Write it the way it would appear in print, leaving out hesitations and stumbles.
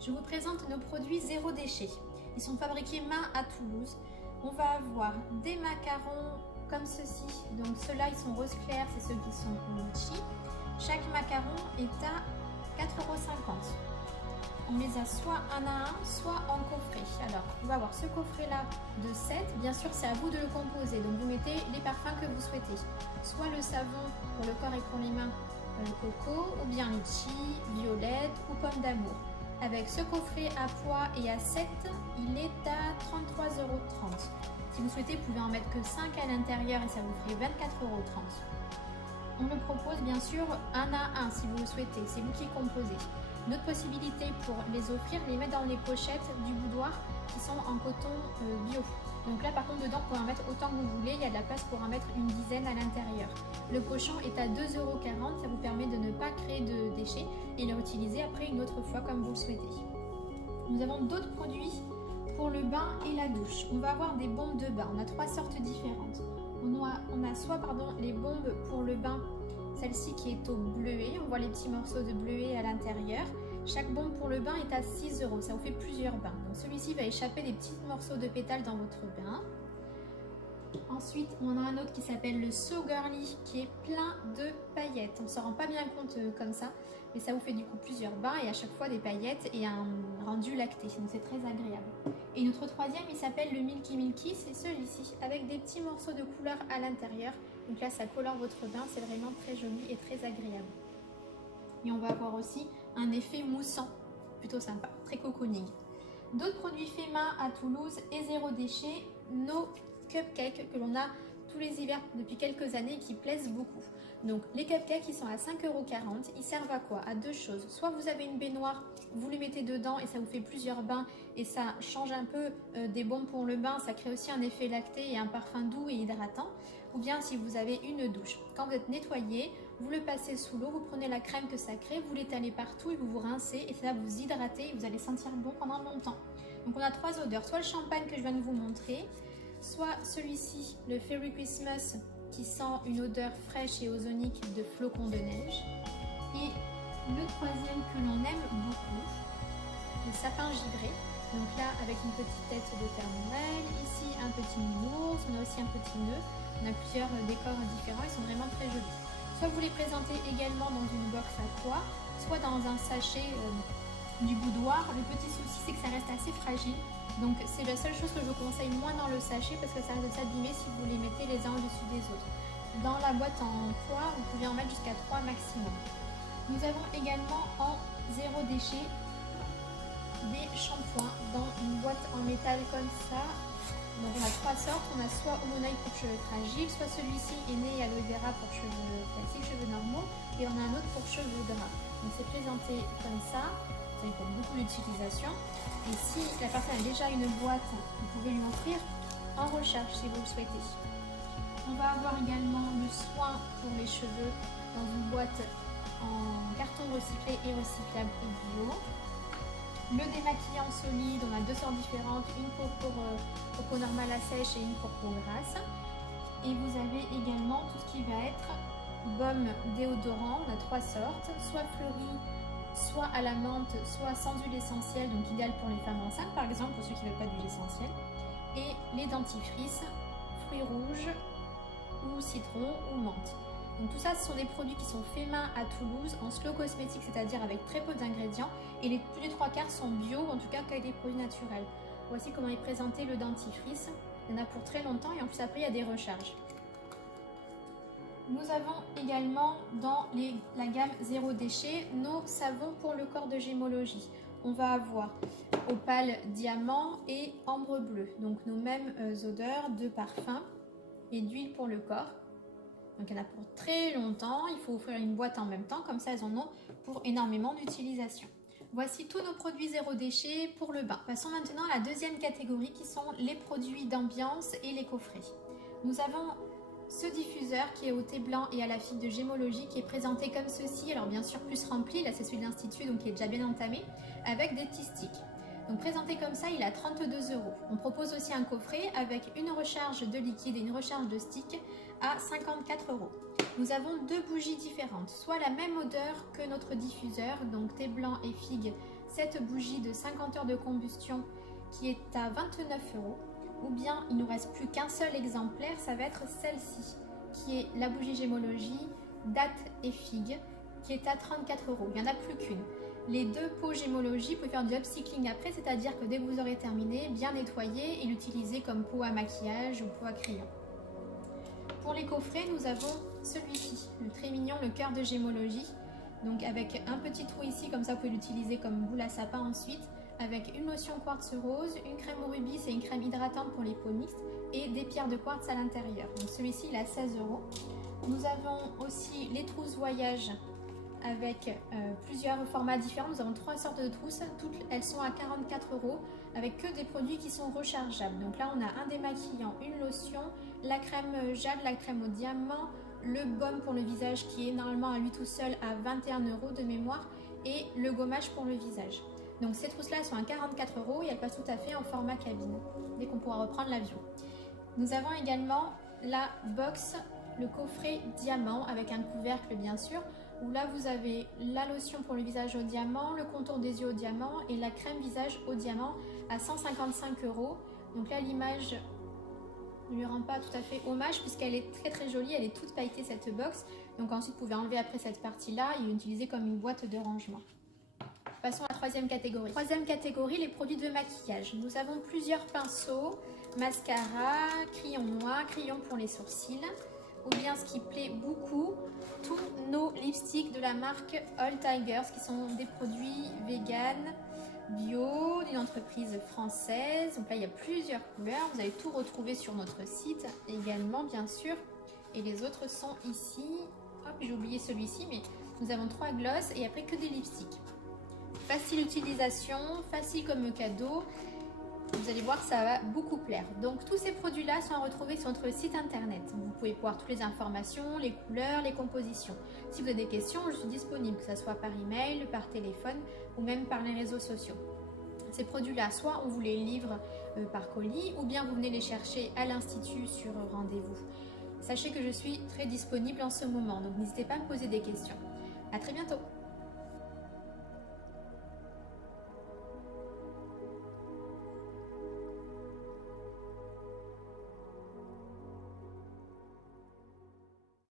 Je vous présente nos produits zéro déchet. Ils sont fabriqués main à Toulouse. On va avoir des macarons comme ceci. Donc ceux-là, ils sont rose clair, c'est ceux qui sont au litchi. Chaque macaron est à 4,50 €. On les a soit un à un, soit en coffret. Alors, on va avoir ce coffret-là de 7. Bien sûr, c'est à vous de le composer. Donc, vous mettez les parfums que vous souhaitez. Soit le savon pour le corps et pour les mains, coco, ou bien litchi, violette ou pomme d'amour. Avec ce coffret à poids et à 7, il est à 33,30 €. Si vous souhaitez, vous pouvez en mettre que 5 à l'intérieur et ça vous ferait 24,30 €. On le propose bien sûr un à un si vous le souhaitez. C'est vous qui composez. Une autre possibilité pour les offrir, les mettre dans les pochettes du boudoir qui sont en coton bio. Donc là par contre dedans vous pouvez en mettre autant que vous voulez, il y a de la place pour en mettre une dizaine à l'intérieur. Le pochon est à 2,40 €, ça vous permet de ne pas créer de déchets et le réutiliser après une autre fois comme vous le souhaitez. Nous avons d'autres produits pour le bain et la douche. On va avoir des bombes de bain, on a 3 sortes différentes. On a soit les bombes pour le bain, celle-ci qui est au bleuet, on voit les petits morceaux de bleuet à l'intérieur. Chaque bombe pour le bain est à 6 €, ça vous fait plusieurs bains. Donc celui-ci va échapper des petits morceaux de pétales dans votre bain. Ensuite, on a un autre qui s'appelle le So Girly, qui est plein de paillettes. On ne s'en rend pas bien compte comme ça, mais ça vous fait du coup plusieurs bains et à chaque fois des paillettes et un rendu lacté, donc c'est très agréable. Et notre troisième, il s'appelle le Milky Milky, c'est celui-ci, avec des petits morceaux de couleur à l'intérieur. Donc là, ça colore votre bain, c'est vraiment très joli et très agréable. Et on va avoir aussi un effet moussant, plutôt sympa, très cocooning. D'autres produits faits main à Toulouse et zéro déchet, nos cupcakes que l'on a tous les hivers depuis quelques années et qui plaisent beaucoup. Donc les cupcakes, ils sont à 5,40 €. Ils servent à quoi? À deux choses. Soit vous avez une baignoire, vous les mettez dedans et ça vous fait plusieurs bains et ça change un peu des bombes pour le bain, ça crée aussi un effet lacté et un parfum doux et hydratant. Ou bien si vous avez une douche. Quand vous êtes nettoyé, vous le passez sous l'eau, vous prenez la crème que ça crée, vous l'étalez partout et vous vous rincez et ça va vous hydrater et vous allez sentir bon pendant longtemps. Donc on a 3 odeurs, soit le champagne que je viens de vous montrer, soit celui-ci, le Fairy Christmas, qui sent une odeur fraîche et ozonique de flocons de neige. Et le troisième que l'on aime beaucoup, le sapin givré. Donc là, avec une petite tête de Père Noël, ici un petit nounours, on a aussi un petit nœud. On a plusieurs décors différents, ils sont vraiment très jolis. Soit vous les présentez également dans une box à pois, soit dans un sachet du boudoir. Le petit souci, c'est que ça reste assez fragile. Donc c'est la seule chose que je vous conseille moins dans le sachet parce que ça risque de s'abîmer si vous les mettez les uns au-dessus des autres. Dans la boîte en poids, vous pouvez en mettre jusqu'à 3 maximum. Nous avons également en zéro déchet des shampoings dans une boîte en métal comme ça. Donc on a 3 sortes, on a soit Homoneuil pour cheveux fragiles, soit celui-ci est né aloe vera pour cheveux classiques, cheveux normaux, et on a un autre pour cheveux gras. Donc c'est présenté comme ça, ça dépend beaucoup de l'utilisation. Et si la personne a déjà une boîte, vous pouvez lui offrir en recharge si vous le souhaitez. On va avoir également le soin pour les cheveux dans une boîte en carton recyclé et recyclable et bio. Le démaquillant solide, on a 2 sortes différentes, une pour peau normale à sèche et une pour peau grasse. Et vous avez également tout ce qui va être baume déodorant, on a 3 sortes, soit fleuri, soit à la menthe, soit sans huile essentielle, donc idéal pour les femmes enceintes par exemple, pour ceux qui ne veulent pas d'huile essentielle. Et les dentifrices, fruits rouges ou citron ou menthe. Donc tout ça, ce sont des produits qui sont faits main à Toulouse en slow cosmétique, c'est-à-dire avec très peu d'ingrédients. Et plus des 3/4 sont bio, ou en tout cas avec des produits naturels. Voici comment est présenté le dentifrice. Il y en a pour très longtemps et en plus après il y a des recharges. Nous avons également dans la gamme zéro déchet nos savons pour le corps de gémologie. On va avoir opale diamant et ambre bleu. Donc nos mêmes odeurs de parfum et d'huile pour le corps. Donc il y en a pour très longtemps, il faut offrir une boîte en même temps, comme ça elles en ont pour énormément d'utilisation. Voici tous nos produits zéro déchet pour le bain. Passons maintenant à la deuxième catégorie qui sont les produits d'ambiance et les coffrets. Nous avons ce diffuseur qui est au thé blanc et à la figue de gémologie qui est présenté comme ceci, alors bien sûr plus rempli, là c'est celui de l'Institut donc qui est déjà bien entamé, avec des petits sticks. Donc présenté comme ça, il est à 32 €. On propose aussi un coffret avec une recharge de liquide et une recharge de stick à 54 €. Nous avons 2 bougies différentes, soit la même odeur que notre diffuseur, donc thé blanc et figue cette bougie de 50 heures de combustion qui est à 29 €. Ou bien il ne nous reste plus qu'un seul exemplaire, ça va être celle-ci, qui est la bougie Gémologie, date et figue, qui est à 34 €. Il n'y en a plus qu'une. Les deux pots Gémologie, vous pouvez faire du upcycling après, c'est-à-dire que dès que vous aurez terminé, bien nettoyer et l'utiliser comme pot à maquillage ou pot à crayon. Pour les coffrets, nous avons celui-ci, le très mignon, le cœur de Gémologie. Donc avec un petit trou ici, comme ça vous pouvez l'utiliser comme boule à sapin ensuite, avec une lotion quartz rose, une crème au rubis et une crème hydratante pour les peaux mixtes et des pierres de quartz à l'intérieur. Donc celui-ci il est à 16 €. Nous avons aussi les trousses voyage avec plusieurs formats différents. Nous avons 3 sortes de trousses, toutes elles sont à 44 € avec que des produits qui sont rechargeables. Donc là on a un démaquillant, une lotion, la crème jade, la crème au diamant, le baume pour le visage qui est normalement à lui tout seul à 21 € de mémoire et le gommage pour le visage. Donc ces trousses-là sont à 44 € et elles passent tout à fait en format cabine, dès qu'on pourra reprendre l'avion. Nous avons également la box, le coffret diamant avec un couvercle bien sûr, où là vous avez la lotion pour le visage au diamant, le contour des yeux au diamant et la crème visage au diamant à 155 €. Donc là l'image ne lui rend pas tout à fait hommage puisqu'elle est très très jolie, elle est toute pailletée cette box. Donc ensuite vous pouvez enlever après cette partie-là et l'utiliser comme une boîte de rangement. Passons à la troisième catégorie. Troisième catégorie, les produits de maquillage. Nous avons plusieurs pinceaux, mascara, crayon noir, crayon pour les sourcils, ou bien ce qui plaît beaucoup, tous nos lipsticks de la marque All Tigers qui sont des produits vegan, bio, d'une entreprise française. Donc là il y a plusieurs couleurs, vous allez tout retrouver sur notre site également bien sûr. Et les autres sont ici. Hop, j'ai oublié celui-ci, mais nous avons 3 glosses et après que des lipsticks. Facile utilisation, facile comme cadeau. Vous allez voir, ça va beaucoup plaire. Donc tous ces produits-là sont à retrouver sur notre site internet. Vous pouvez voir toutes les informations, les couleurs, les compositions. Si vous avez des questions, je suis disponible, que ce soit par email, par téléphone ou même par les réseaux sociaux. Ces produits-là, soit on vous les livre par colis ou bien vous venez les chercher à l'institut sur rendez-vous. Sachez que je suis très disponible en ce moment, donc n'hésitez pas à me poser des questions. À très bientôt.